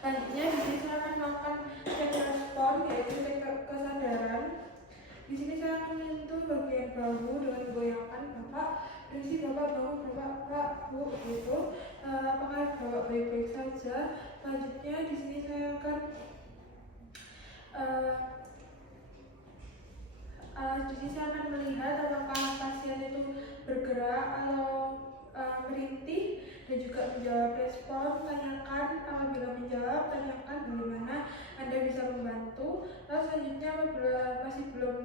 Selanjutnya di sini saya akan melakukan cek respon, yaitu cek kesadaran. Di sini saya akan menyentuh bagian bahu dengan menggoyangkan Bapak, berisi Bapak, bahu, Bapak, Pak, Bu, gitu. Apakah Bapak baik-baik saja? Selanjutnya di sini saya akan di sini saya akan melihat apakah pasien itu bergerak atau merintih dan juga menjawab respon. Tanyakan, apabila menjawab, tanyakan bagaimana Anda bisa membantu. Lalu selanjutnya apabila masih belum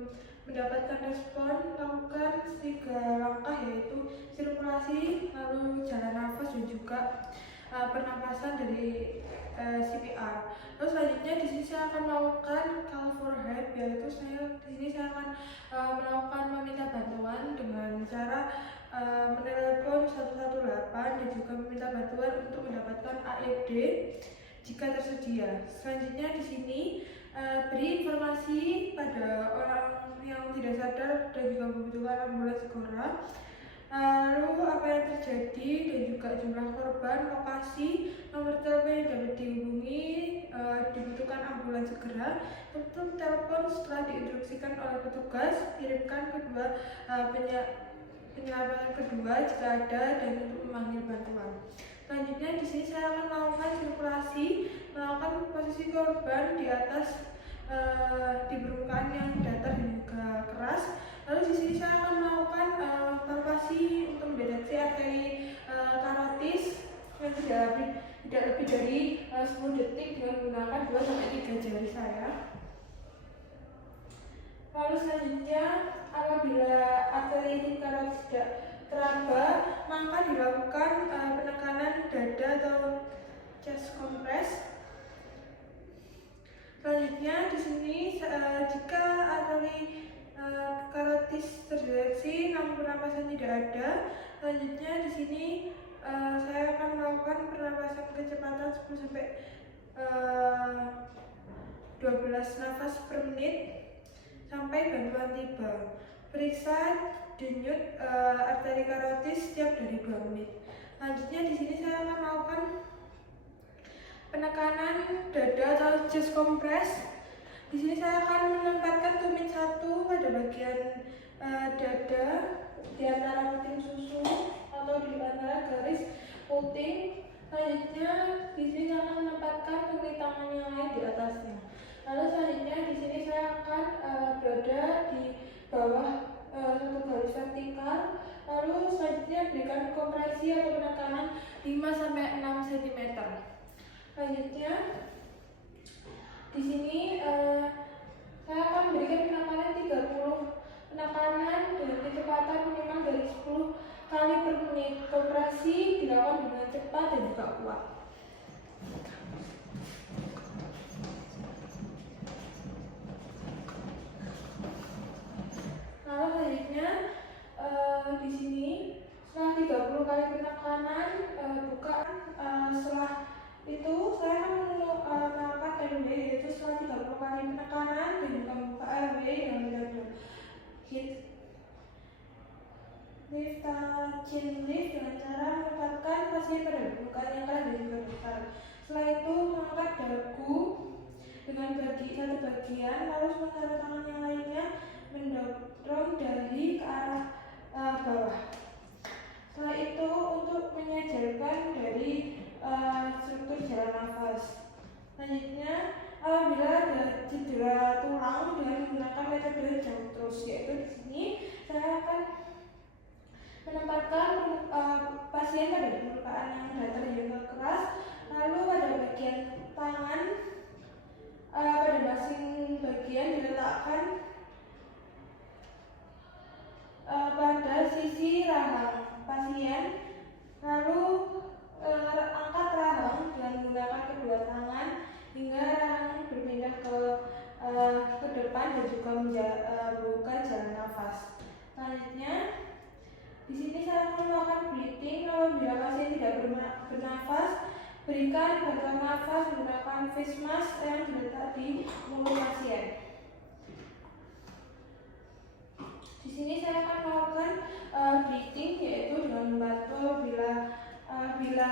mendapatkan respon, lakukan 3 langkah, yaitu sirkulasi, lalu jalan nafas dan juga pernapasan dari CPR. Terus selanjutnya di sini saya akan melakukan call for help, yaitu di sini saya akan melakukan meminta bantuan dengan cara menelepon 118 dan juga meminta bantuan untuk mendapatkan AED jika tersedia. Selanjutnya di sini beri informasi pada orang yang tidak sadar dan juga membutuhkan ambulans segera. Lalu apa yang terjadi dan juga jumlah korban, lokasi, nomor telepon yang dapat dihubungi, dibutuhkan ambulans segera. Tutup telepon setelah diinstruksikan oleh petugas, kirimkan kedua penyelamatan kedua jika ada dan untuk memanggil bantuan. Selanjutnya di sini saya akan melakukan sirkulasi, melakukan posisi korban di atas di permukaan yang datar dan juga keras. Lalu di sini saya akan melakukan palpasi untuk mendeteksi arteri karotis yang tidak lebih dari 10 detik dengan menggunakan 2-3 jari saya. Lalu selanjutnya apabila arteri karotis tidak teraba, maka dilakukan penekanan dada atau chest compress. Selanjutnya di sini jika arteri karotis terdeteksi namun pernapasan tidak ada, selanjutnya di sini saya akan melakukan pernapasan kecepatan 10 sampai 12 nafas per menit sampai bantuan tiba. Periksa denyut arteri karotis setiap dari 2 menit. Selanjutnya di sini saya akan melakukan penekanan dada atau chest compress. Di sini saya akan menempatkan tumit 1 pada bagian dada di antara puting susu atau di antara garis puting. Selanjutnya di sini saya akan menempatkan tumit tangan yang lain di atasnya. Lalu selanjutnya di sini saya akan berada di bawah satu garis vertikal. Lalu selanjutnya berikan kompresi atau penekanan 5-6 cm. Selanjutnya di sini saya akan berikan penekanan 30 penekanan dengan kecepatan minimal dari 10 kali per menit. Kompresi dilakukan dengan cepat dan juga kuat. Lalu selanjutnya di sini setelah 30 kali penekanan buka, setelah itu saya akan melakukan RW, yaitu setelah 30 kali penekanan dan juga membuka RW dengan metode hit lift chin lift dengan cara menempatkan pasien pada permukaan yang keras dan juga datar. Setelah itu mengangkat dagu dengan satu bagian, lalu sementara tangan yang lainnya mendorong dahi ke arah bawah. Setelah itu untuk menyejarkan dari struktur jalan nafas. Selanjutnya apabila ada cedera tulang dengan menggunakan metode jam terus, yaitu di sini saya akan menempatkan pasien pada permukaan yang datar dan juga keras, lalu pada bagian tangan pada masing bagian diletakkan pada sisi rahang pasien, lalu angkat rahang dengan menggunakan kedua tangan hingga rahang berpindah ke depan dan juga membuka jalan nafas. Selanjutnya di sini saya akan melakukan breathing. Apabila pasien tidak bernafas, berikan bantuan nafas menggunakan face mask yang diletak di mulut pasien. Di sini saya akan melakukan breathing, yaitu dengan membantu bila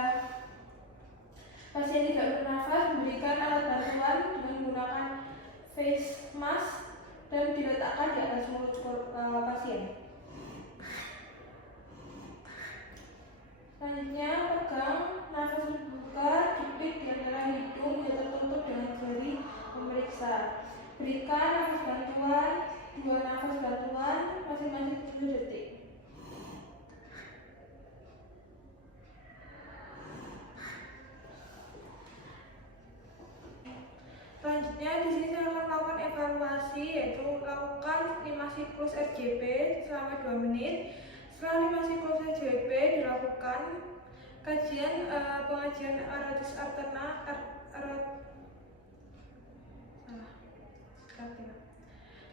Pasien tidak bernafas memberikan alat bantuan dengan menggunakan face mask dan diletakkan di atas mulut pasien. Selanjutnya, pegang nafas terbuka, jepit di antara hidung yang tertutup dengan jari memeriksa. Berikan nafas bantuan, 2 nafas bantuan, masing-masing 7 detik. Selanjutnya, di sini saya akan melakukan evaluasi, yaitu lakukan 5 siklus RJP selama 2 menit. Setelah 5 siklus RJP dilakukan pengajian aeratis alterna.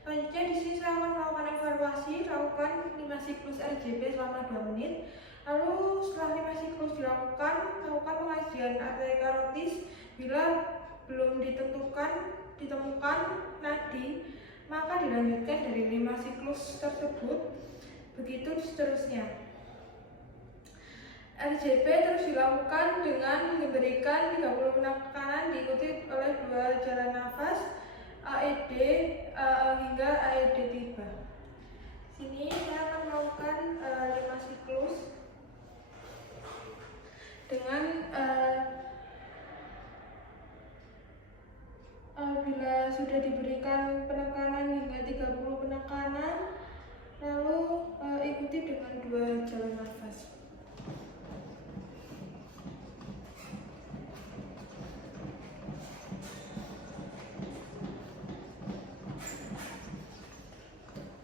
Selanjutnya di sini saya akan melakukan evaluasi, lakukan 5 siklus RJP selama 2 menit. Lalu setelah 5 siklus dilakukan, lakukan pengajian arteri karotis. Bila belum ditemukan nadi, maka dilanjutkan dari 5 siklus tersebut, begitu seterusnya. RJP terus dilakukan dengan memberikan 30 penekanan diikuti oleh 2 jalan nafas AED hingga AED tiba. Sini saya akan melakukan 5 siklus dengan bila sudah diberikan penekanan hingga 30 penekanan, lalu ikuti dengan 2 jalan nafas.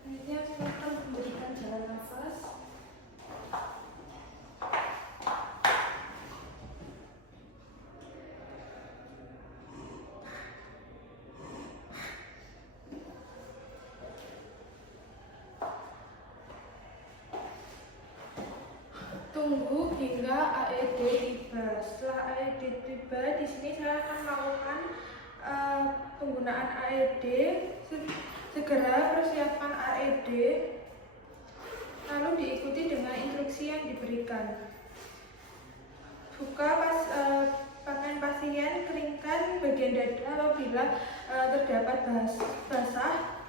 Selanjutnya saya akan memberikan jalan nafas. Tunggu hingga AED tiba. Setelah AED tiba, di sini saya akan melakukan penggunaan AED. Segera persiapkan AED, lalu diikuti dengan instruksi yang diberikan. Buka pakaian pasien, keringkan bagian dada apabila terdapat basah.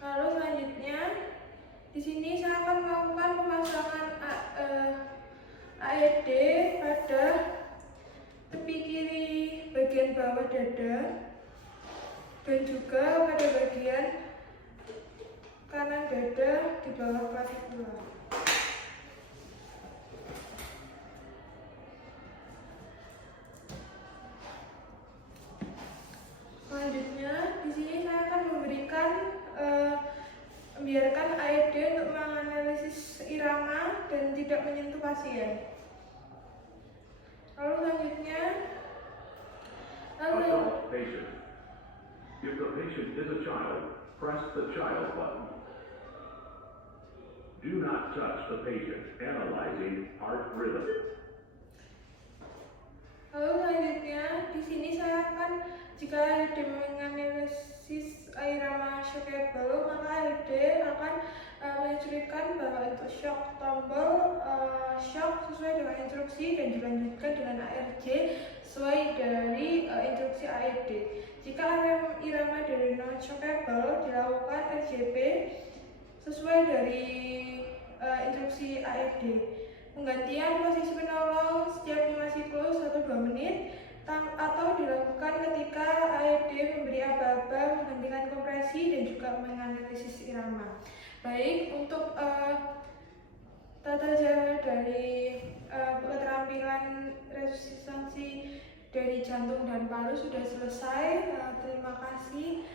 Lalu selanjutnya, di sini saya akan melakukan pemasangan AED pada tepi kiri bagian bawah dada dan juga pada bagian kanan dada di bawah klavikula. Selanjutnya, di sini saya akan membiarkan AED untuk menganalisis irama dan tidak menyentuh pasien. Lalu selanjutnya, If the patient is a child, press the child button. Do not touch the patient. Analyzing heart rhythm. Lalu selanjutnya, di sini saya akan, jika AED menganalisis irama shockable, maka AED akan menunjukkan bahwa untuk shock tombol shock sesuai dengan instruksi dan dilanjutkan dengan ARJ sesuai dari instruksi AED. Jika irama dari non-shockable, dilakukan RJP sesuai dari instruksi AED. Penggantian posisi penolong setiap 5 siklus atau 2 menit atau dilakukan ketika AED memberi aba-aba, menghentikan kompresi dan juga menganalisis irama. Baik, untuk tata cara dari keterampilan resusitasi dari jantung dan paru sudah selesai. Terima kasih.